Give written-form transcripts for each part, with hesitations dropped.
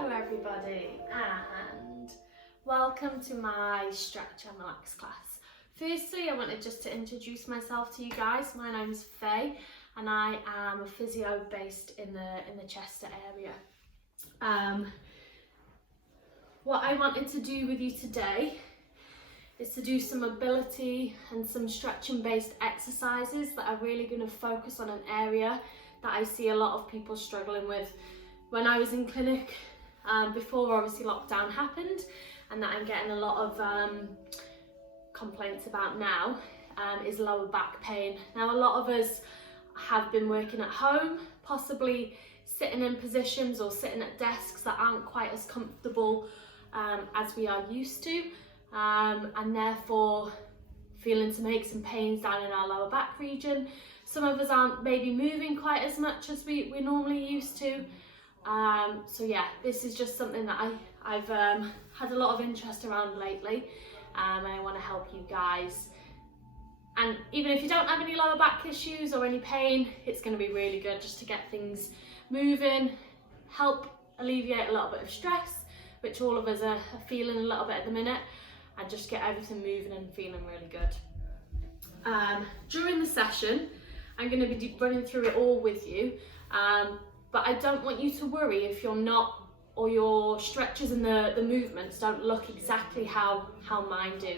Hello everybody and welcome to my stretch and relax class. Firstly, I wanted just to introduce myself to you guys. My name's Faye and I am a physio based in the Chester area. What I wanted to do with you today is to do some mobility and some stretching based exercises that are really going to focus on an area that I see a lot of people struggling with. When I was in clinic before obviously lockdown happened, and that I'm getting a lot of complaints about now, is lower back pain. Now a lot of us have been working at home, possibly sitting in positions or sitting at desks that aren't quite as comfortable as we are used to, and therefore feeling some aches and pains down in our lower back region. Some of us aren't maybe moving quite as much as we normally used to. So yeah, this is just something that I've had a lot of interest around lately, and I want to help you guys. And even if you don't have any lower back issues or any pain, it's going to be really good just to get things moving, help alleviate a little bit of stress, which all of us are feeling a little bit at the minute, and just get everything moving and feeling really good. During the session, I'm going to be running through it all with you. But I don't want you to worry if you're not, or your stretches and the movements don't look exactly how mine do.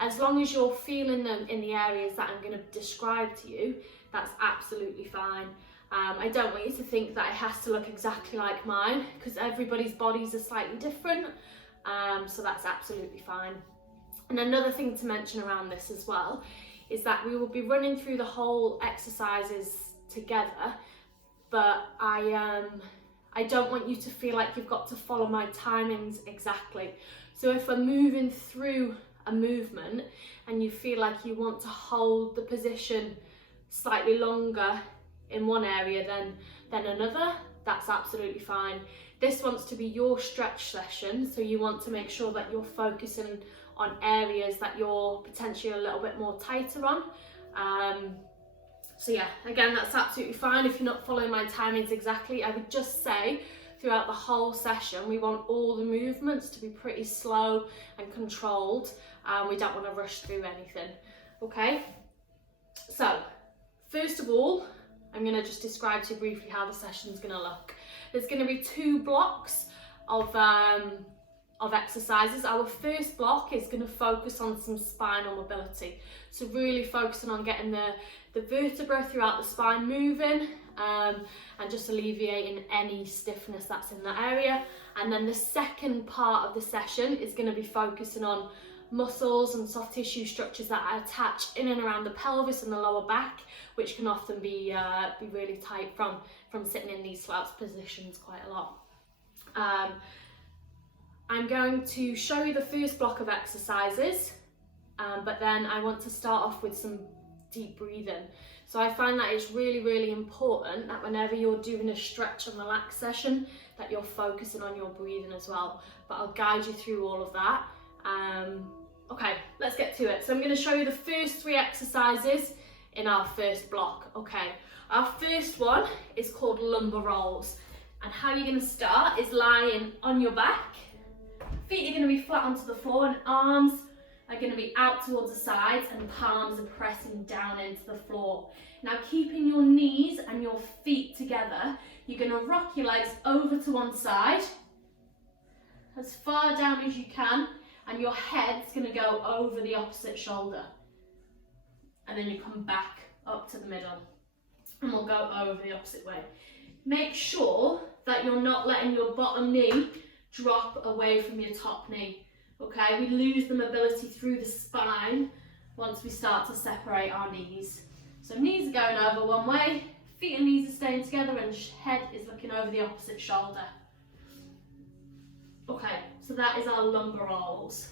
As long as you're feeling them in the areas that I'm going to describe to you, that's absolutely fine. I don't want you to think that it has to look exactly like mine, because everybody's bodies are slightly different, so that's absolutely fine. And another thing to mention around this as well is that we will be running through the whole exercises together, but I don't want you to feel like you've got to follow my timings exactly. So if we're moving through a movement and you feel like you want to hold the position slightly longer in one area than another, that's absolutely fine. This wants to be your stretch session, so you want to make sure that you're focusing on areas that you're potentially a little bit more tighter on. So yeah, again, that's absolutely fine if you're not following my timings exactly. I would just say throughout the whole session, we want all the movements to be pretty slow and controlled. We don't want to rush through anything, okay? So, first of all, I'm going to just describe to you briefly how the session's going to look. There's going to be 2 blocks of exercises. Our first block is going to focus on some spinal mobility. So really focusing on getting the vertebra throughout the spine moving, and just alleviating any stiffness that's in that area. And then the second part of the session is going to be focusing on muscles and soft tissue structures that are attached in and around the pelvis and the lower back, which can often be really tight from sitting in these slouched positions quite a lot. I'm going to show you the first block of exercises, but then I want to start off with some deep breathing. So I find that it's really important that whenever you're doing a stretch and relax session, that you're focusing on your breathing as well. But I'll guide you through all of that. Okay, let's get to it. So I'm going to show you the first 3 exercises in our first block. Okay, our first one is called lumbar rolls. And how you're going to start is lying on your back. Feet are going to be flat onto the floor, and arms are going to be out towards the sides, and palms are pressing down into the floor. Now, keeping your knees and your feet together, you're going to rock your legs over to one side, as far down as you can, and your head's going to go over the opposite shoulder. And then you come back up to the middle, and we'll go over the opposite way. Make sure that you're not letting your bottom knee drop away from your top knee. Okay, we lose the mobility through the spine once we start to separate our knees. So knees are going over one way, feet and knees are staying together, and head is looking over the opposite shoulder. Okay, so that is our lumbar rolls.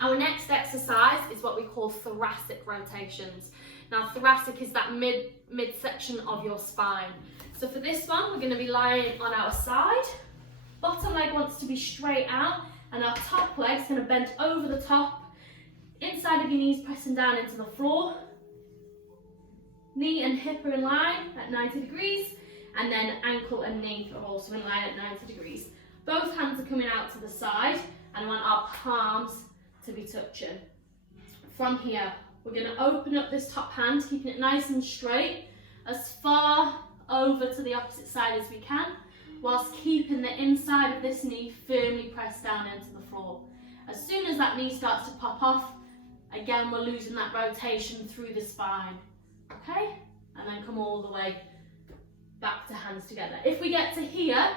Our next exercise is what we call thoracic rotations. Now, thoracic is that midsection of your spine. So for this one, we're going to be lying on our side. Bottom leg wants to be straight out, and our top leg's going to bend over the top. Inside of your knees pressing down into the floor. Knee and hip are in line at 90 degrees, and then ankle and knee are also in line at 90 degrees. Both hands are coming out to the side, and I want our palms to be touching. From here, we're going to open up this top hand, keeping it nice and straight, as far over to the opposite side as we can, whilst keeping the inside of this knee firmly pressed down into the floor. As soon as that knee starts to pop off, again, we're losing that rotation through the spine, okay? And then come all the way back to hands together. If we get to here,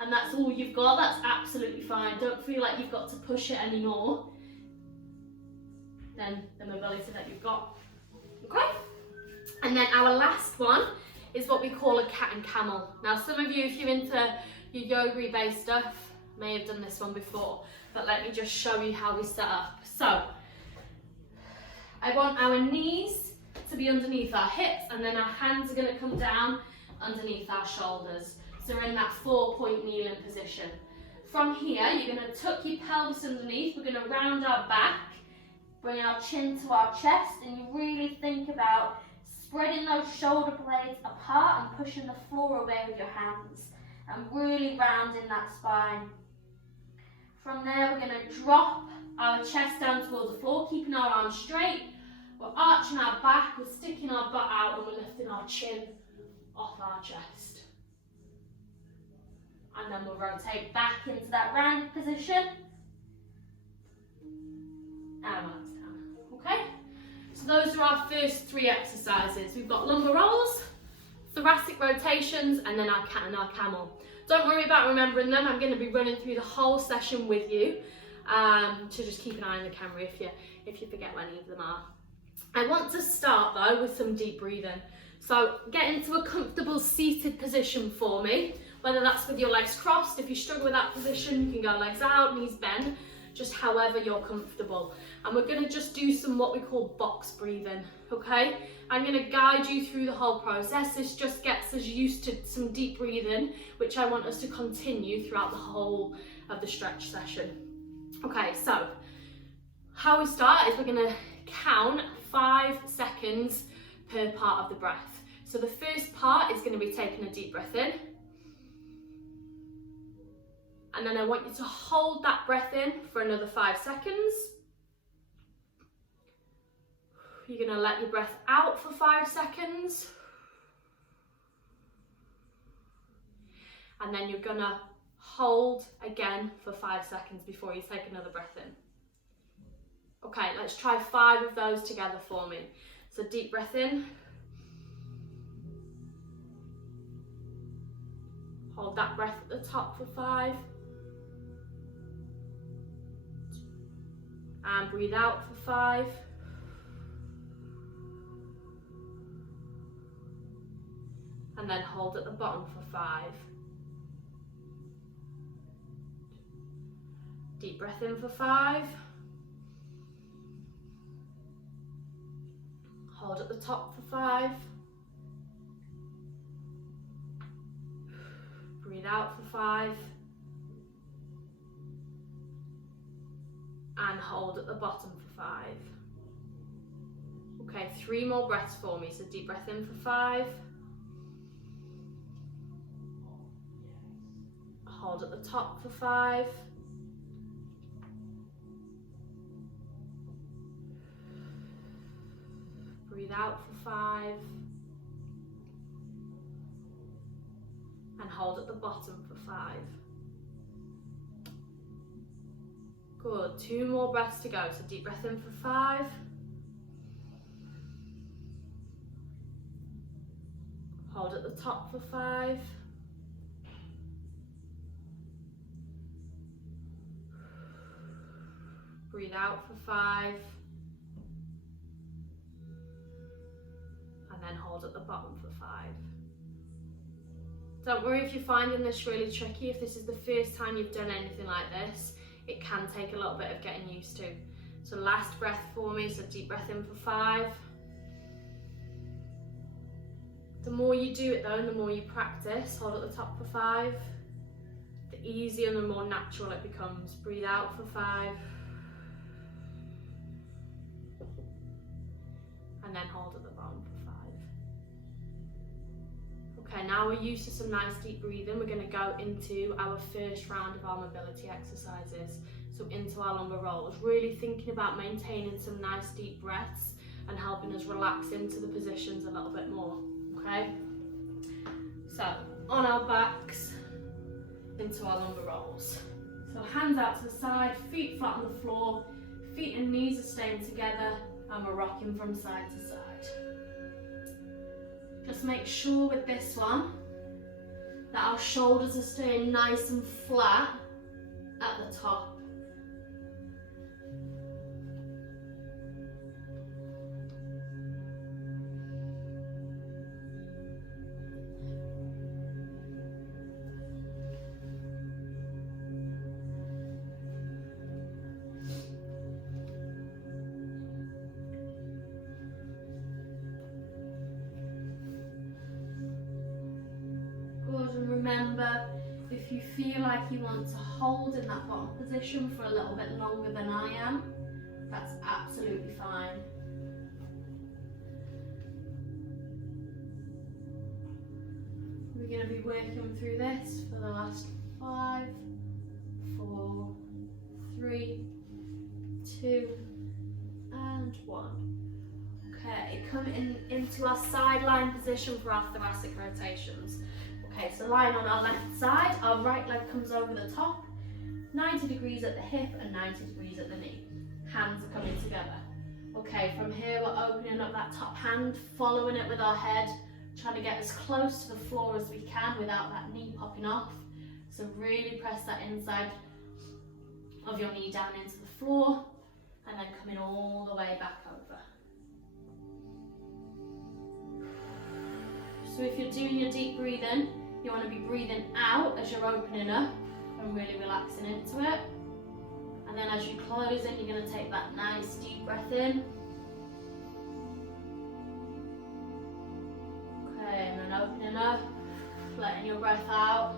and that's all you've got, that's absolutely fine. Don't feel like you've got to push it anymore than the mobility that you've got, okay? And then our last one is what we call a cat and camel. Now, some of you, if you're into your yoga-based stuff, may have done this one before, but let me just show you how we set up. So, I want our knees to be underneath our hips, and then our hands are going to come down underneath our shoulders. So we're in that 4-point kneeling position. From here, you're going to tuck your pelvis underneath. We're going to round our back, bring our chin to our chest, and you really think about spreading those shoulder blades apart and pushing the floor away with your hands, and really rounding that spine. From there, we're going to drop our chest down towards the floor, keeping our arms straight. We're arching our back, we're sticking our butt out, and we're lifting our chin off our chest. And then we'll rotate back into that rounded position. And arms down, okay? So those are our first 3 exercises. We've got lumbar rolls, thoracic rotations, and then our cat and our camel. Don't worry about remembering them. I'm going to be running through the whole session with you. So just keep an eye on the camera if you forget where any of them are. I want to start though with some deep breathing. So get into a comfortable seated position for me, whether that's with your legs crossed. If you struggle with that position, you can go legs out, knees bent, just however you're comfortable. And we're going to just do some what we call box breathing, okay? I'm going to guide you through the whole process. This just gets us used to some deep breathing, which I want us to continue throughout the whole of the stretch session. Okay, so how we start is we're going to count 5 seconds per part of the breath. So the first part is going to be taking a deep breath in. And then I want you to hold that breath in for another 5 seconds. You're going to let your breath out for 5 seconds. And then you're going to hold again for 5 seconds before you take another breath in. Okay, let's try 5 of those together for me. So deep breath in. Hold that breath at the top for 5. And breathe out for 5. And then hold at the bottom for 5. Deep breath in for 5. Hold at the top for 5. Breathe out for 5. And hold at the bottom for 5. Okay, 3 more breaths for me. So deep breath in for 5. Hold at the top for 5. Breathe out for 5. And hold at the bottom for 5. Good, 2 more breaths to go. So deep breath in for 5. Hold at the top for 5. Breathe out for 5. And then hold at the bottom for 5. Don't worry if you're finding this really tricky. If this is the first time you've done anything like this, it can take a little bit of getting used to. So last breath for me, so deep breath in for 5. The more you do it though, and the more you practice, hold at the top for 5, the easier and the more natural it becomes. Breathe out for 5. And then hold at the bottom for Okay, now we're used to some nice deep breathing. We're going to go into our first round of our mobility exercises. So into our longer rolls, really thinking about maintaining some nice deep breaths and helping us relax into the positions a little bit more, okay? So on our backs, into our longer rolls. So hands out to the side, feet flat on the floor, feet and knees are staying together, and we're rocking from side to side. Just make sure with this one that our shoulders are staying nice and flat at the top. And remember, if you feel like you want to hold in that bottom position for a little bit longer than I am, that's absolutely fine. We're going to be working through this for the last 5, 4, 3, 2, and 1. Okay, come into our sideline position for our thoracic rotations. Okay, so lying on our left side, our right leg comes over the top, 90 degrees at the hip and 90 degrees at the knee. Hands are coming together. Okay, from here we're opening up that top hand, following it with our head, trying to get as close to the floor as we can without that knee popping off. So really press that inside of your knee down into the floor and then coming all the way back over. So if you're doing your deep breathing, you want to be breathing out as you're opening up and really relaxing into it. And then as you close in, you're going to take that nice deep breath in. Okay, and then opening up, letting your breath out.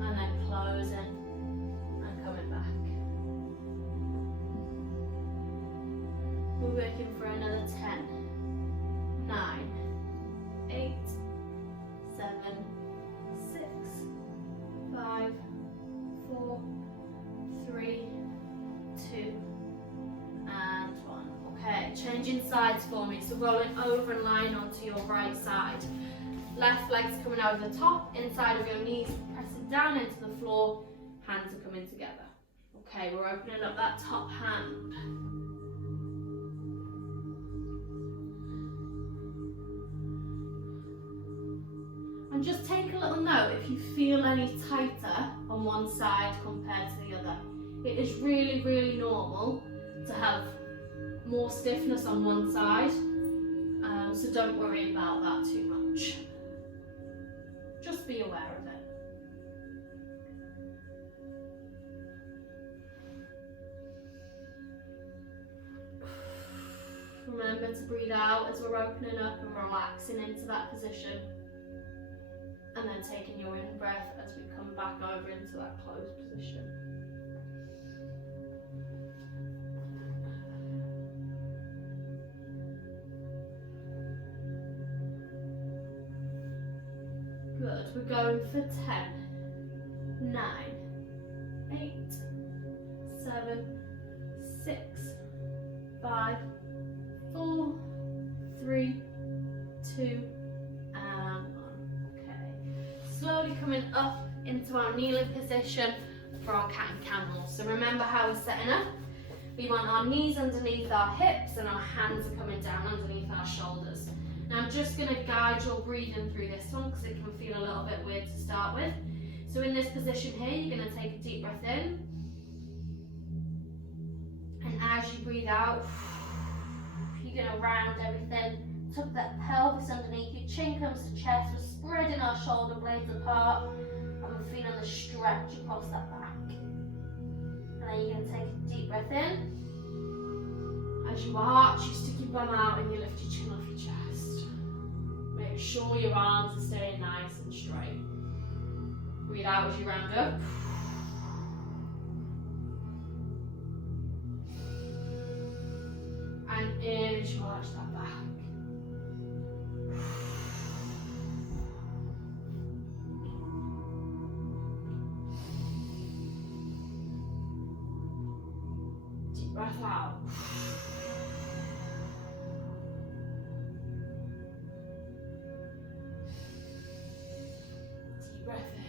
And then closing and coming back. We're working for another 10, 9, 8, 7, 6, 5, 4, 3, 2, and 1. Okay, changing sides for me. So rolling over and lying onto your right side. Left leg's coming over the top, inside of your knees, pressing down into the floor, hands are coming together. Okay, we're opening up that top hand. And just take a little note if you feel any tighter on one side compared to the other. It is really, really normal to have more stiffness on one side, so don't worry about that too much. Just be aware of it. Remember to breathe out as we're opening up and relaxing into that position. And then taking your in-breath as we come back over into that closed position. Good, we're going for 10, 9, 8, 7, 6, 5, 4, 3, 2, slowly coming up into our kneeling position for our cat and camel. So remember how we're setting up. We want our knees underneath our hips and our hands are coming down underneath our shoulders. Now I'm just going to guide your breathing through this one because it can feel a little bit weird to start with. So in this position here, you're going to take a deep breath in. And as you breathe out, you're going to round everything. Tuck that pelvis underneath you, chin comes to chest, we're spreading our shoulder blades apart and we're feeling the stretch across that back. And then you're going to take a deep breath in. As you arch, you stick your bum out and you lift your chin off your chest. Make sure your arms are staying nice and straight. Breathe out as you round up. And in inch, arch that back. Deep breath out. Deep breath in.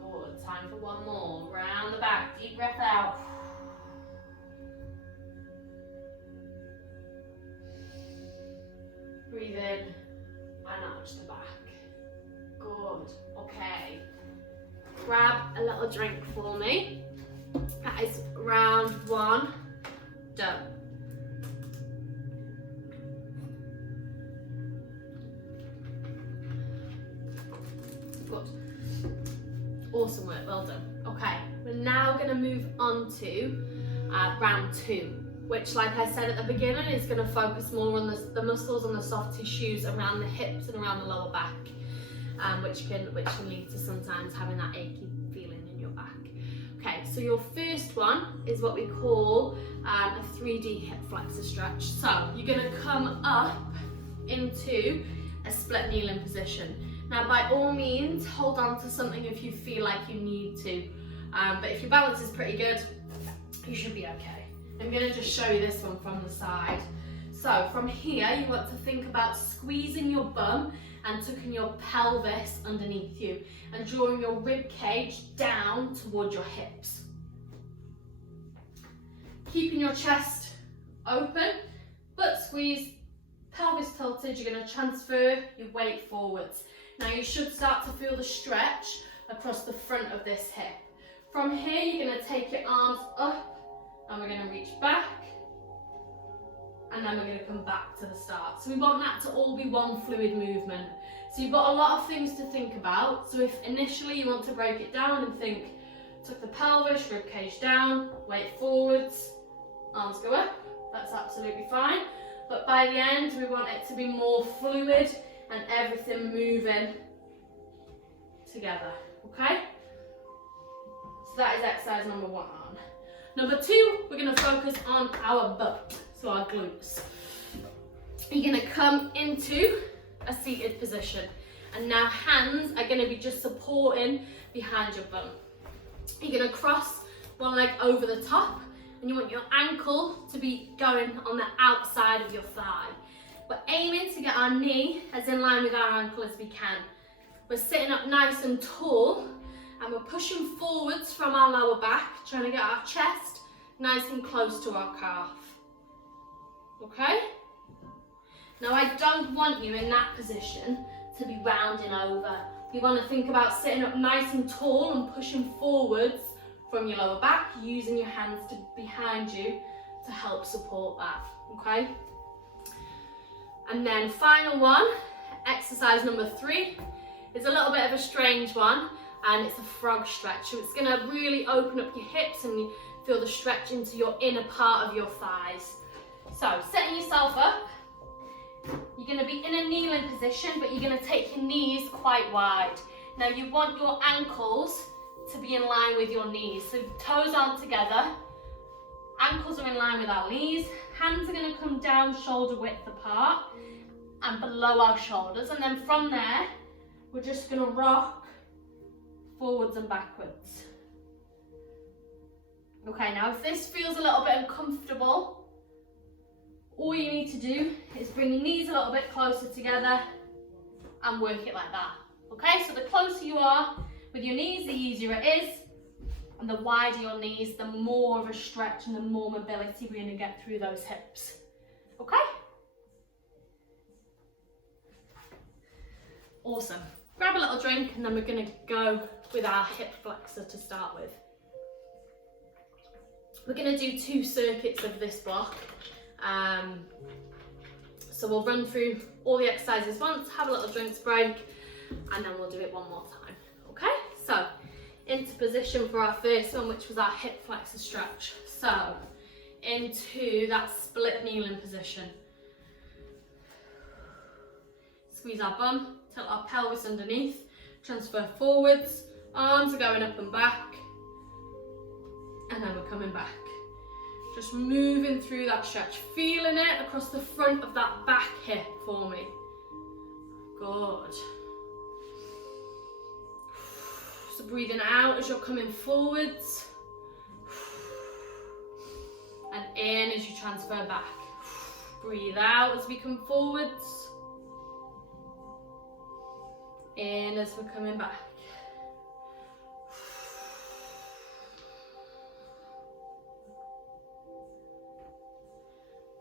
Good. Time for one more. Round the back. Deep breath out. Breathe in and arch the back. Good. Okay. Grab a little drink for me. That is round one done. Good. Awesome work, well done. Okay, we're now going to move on to round two, which, like I said at the beginning, is going to focus more on the muscles and the soft tissues around the hips and around the lower back, which can lead to sometimes having that achy feeling in your back. Okay, so your first one is what we call a 3D hip flexor stretch. So you're going to come up into a split kneeling position. Now, by all means, hold on to something if you feel like you need to, but if your balance is pretty good, you should be okay. I'm going to just show you this one from the side. So from here, you want to think about squeezing your bum and tucking your pelvis underneath you and drawing your rib cage down toward your hips. Keeping your chest open, butt squeeze, pelvis tilted. You're going to transfer your weight forwards. Now you should start to feel the stretch across the front of this hip. From here, you're going to take your arms up and we're going to reach back, and then we're going to come back to the start. So we want that to all be one fluid movement. So you've got a lot of things to think about. So if initially you want to break it down and think, tuck the pelvis, rib cage down, weight forwards, arms go up, that's absolutely fine. But by the end, we want it to be more fluid and everything moving together, okay? So that is exercise number one. Number two, we're going to focus on our butt, so our glutes. You're going to come into a seated position, and now hands are going to be just supporting behind your bum. You're going to cross one leg over the top, and you want your ankle to be going on the outside of your thigh. We're aiming to get our knee as in line with our ankle as we can. We're sitting up nice and tall, and we're pushing forwards from our lower back, trying to get our chest nice and close to our calf. Okay? Now I don't want you in that position to be rounding over. You want to think about sitting up nice and tall and pushing forwards from your lower back, using your hands behind you to help support that. Okay? And then final one, exercise number three, is a little bit of a strange one. And it's a frog stretch, so it's going to really open up your hips and you feel the stretch into your inner part of your thighs. So setting yourself up, you're going to be in a kneeling position, but you're going to take your knees quite wide. Now you want your ankles to be in line with your knees, so toes aren't together, ankles are in line with our knees, hands are going to come down shoulder width apart and below our shoulders, and then from there we're just going to rock forwards and backwards. Okay, now if this feels a little bit uncomfortable, all you need to do is bring your knees a little bit closer together and work it like that. Okay, so the closer you are with your knees, the easier it is, and the wider your knees, the more of a stretch and the more mobility we're going to get through those hips. Okay? Awesome. Grab a little drink and then we're going to go with our hip flexor to start with. We're going to do 2 circuits of this block. So we'll run through all the exercises once, have a little drinks break, and then we'll do it one more time. Okay? So, into position for our first one, which was our hip flexor stretch. So, into that split kneeling position. Squeeze our bum, tilt our pelvis underneath, transfer forwards, arms are going up and back, and then we're coming back. Just moving through that stretch, feeling it across the front of that back hip for me. Good. So breathing out as you're coming forwards. And in as you transfer back. Breathe out as we come forwards. In as we're coming back.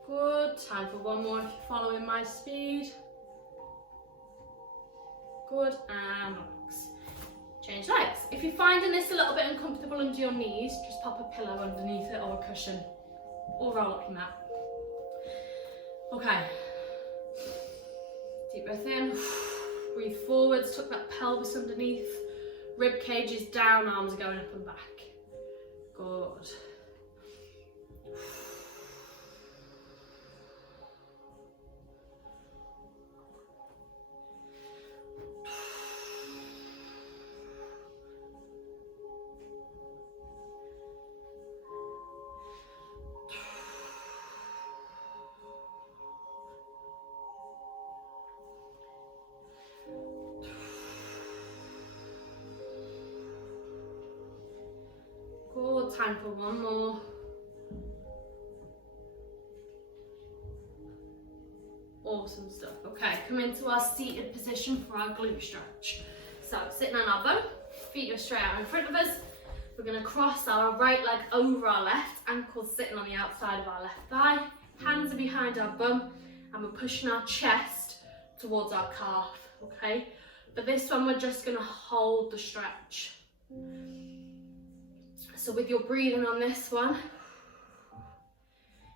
Good. Time for one more if you're following my speed. Good. And relax. Change legs. If you're finding this a little bit uncomfortable under your knees, just pop a pillow underneath it or a cushion. Or roll up your mat. Okay. Deep breath in. Breathe forwards. Tuck that pelvis underneath. Rib cage is down. Arms are going up and back. Good. Good, time for one more. Awesome stuff. Okay, come into our seated position for our glute stretch. So sitting on our bum, feet are straight out in front of us. We're going to cross our right leg over our left, ankles sitting on the outside of our left thigh. Hands are behind our bum, and we're pushing our chest towards our calf, okay? For this one, we're just going to hold the stretch. So with your breathing on this one,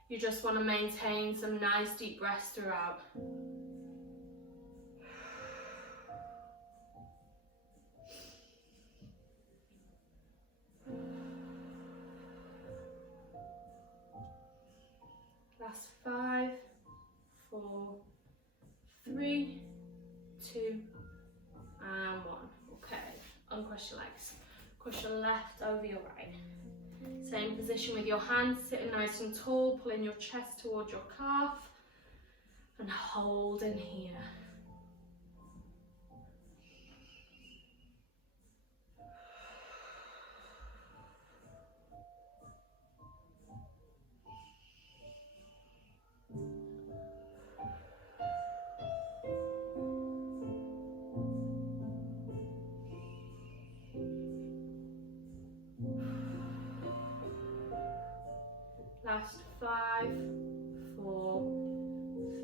you just want to maintain some nice deep breaths throughout. Last 5, 4, 3, 2, and 1. Okay, uncross your legs. Cross your left over your right. Same position with your hands, sitting nice and tall, pulling your chest towards your calf, and hold in here. Last 5, 4,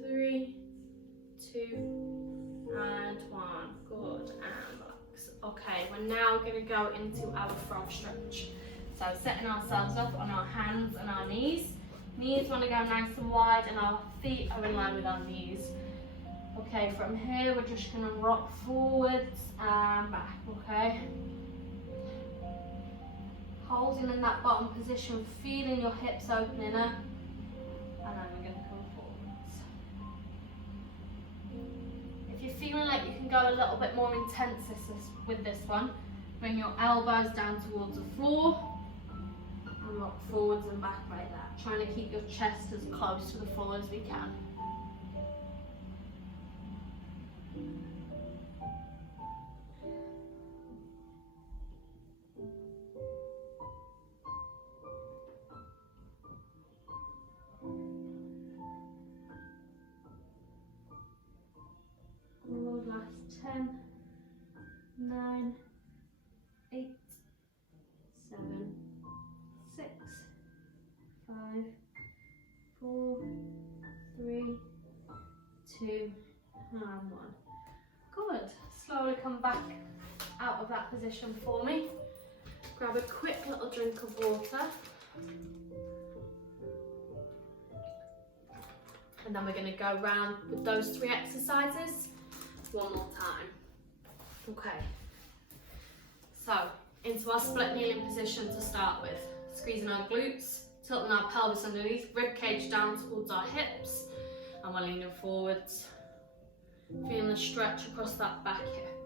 3, 2, and 1. Good, and relax. Okay, we're now going to go into our frog stretch. So setting ourselves up on our hands and our knees. Knees want to go nice and wide, and our feet are in line with our knees. Okay, from here we're just going to rock forwards and back, okay? Holding in that bottom position, feeling your hips opening up, and then we're going to come forwards. If you're feeling like you can go a little bit more intense with this one, bring your elbows down towards the floor and rock forwards and back like that, trying to keep your chest as close to the floor as we can. Last 10, 9, 8, 7, 6, 5, 4, 3, 2, and 1. Good. Slowly come back out of that position for me. Grab a quick little drink of water. And then we're going to go round with those 3 exercises one more time. Okay. So, into our split kneeling position to start with. Squeezing our glutes, tilting our pelvis underneath, rib cage down towards our hips, and we're leaning forwards. Feeling the stretch across that back hip.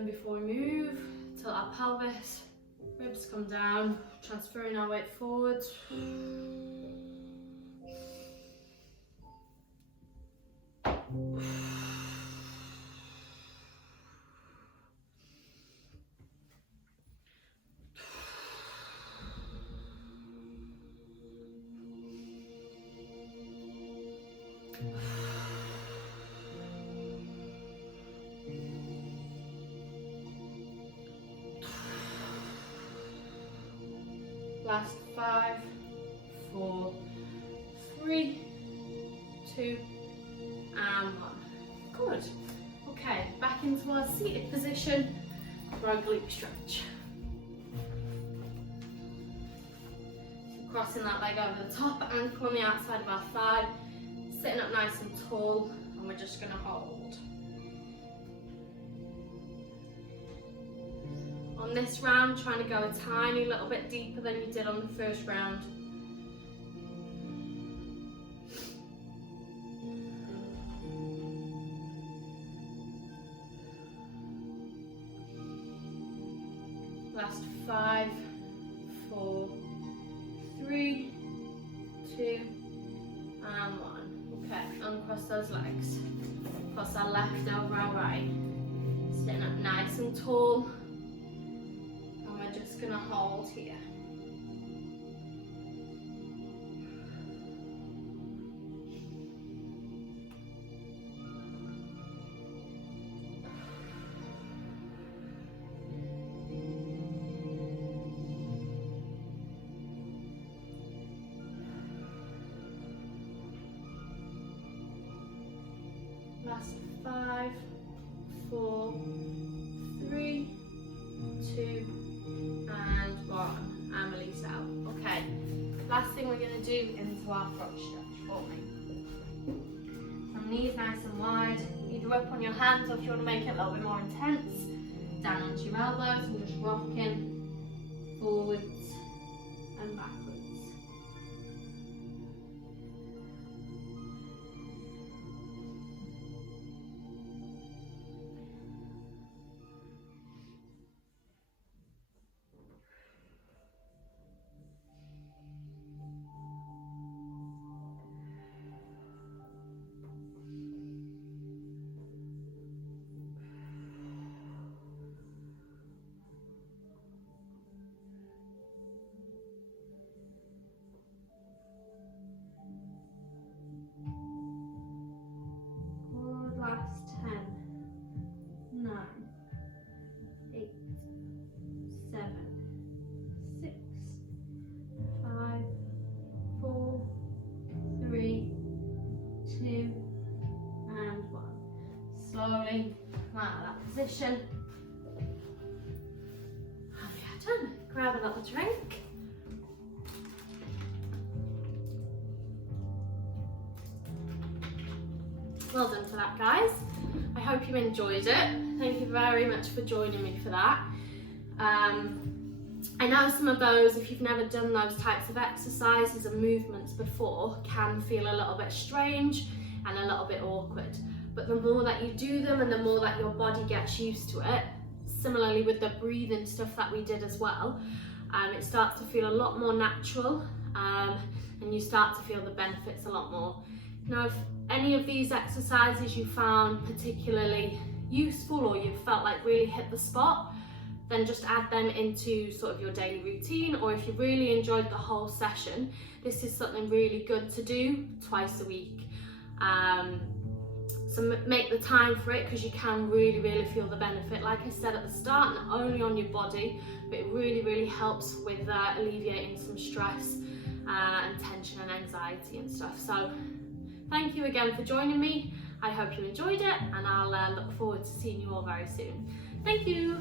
Then before we move, tilt our pelvis, ribs come down, transferring our weight forward. Last 5, 4, 3, 2, and 1. Good. Okay, back into our seated position for our glute stretch. So crossing that leg over the top, ankle on the outside of our thigh, sitting up nice and tall, and we're just going to hold. On this round, trying to go a tiny little bit deeper than you did on the first round. Last 5, 4, 3, 2, and 1. Okay, uncross those legs. Cross our left over our right. Sitting up nice and tall. Just gonna hold here. Last 5, 4, 3, 2, and 1, and release out. Okay, last thing we're going to do into our front stretch for me. From knees nice and wide, either up on your hands or if you want to make it a little bit more intense, down onto your elbows and just rocking forwards and backwards. Last 10, 9, 8, 7, 6, 5, 4, 3, 2, and 1. Slowly come out of that position. And we are done. Grab a little drink. Well done for that, guys. I hope you enjoyed it. Thank you very much for joining me for that. I know some of those, if you've never done those types of exercises and movements before, can feel a little bit strange and a little bit awkward. But the more that you do them and the more that your body gets used to it, similarly with the breathing stuff that we did as well, it starts to feel a lot more natural, and you start to feel the benefits a lot more. Now, if any of these exercises you found particularly useful or you felt like really hit the spot, then just add them into sort of your daily routine, or if you really enjoyed the whole session, this is something really good to do twice a week. So make the time for it, because you can really feel the benefit. Like I said at the start, not only on your body, but it really helps with alleviating some stress and tension and anxiety and stuff. So thank you again for joining me. I hope you enjoyed it, and I'll look forward to seeing you all very soon. Thank you.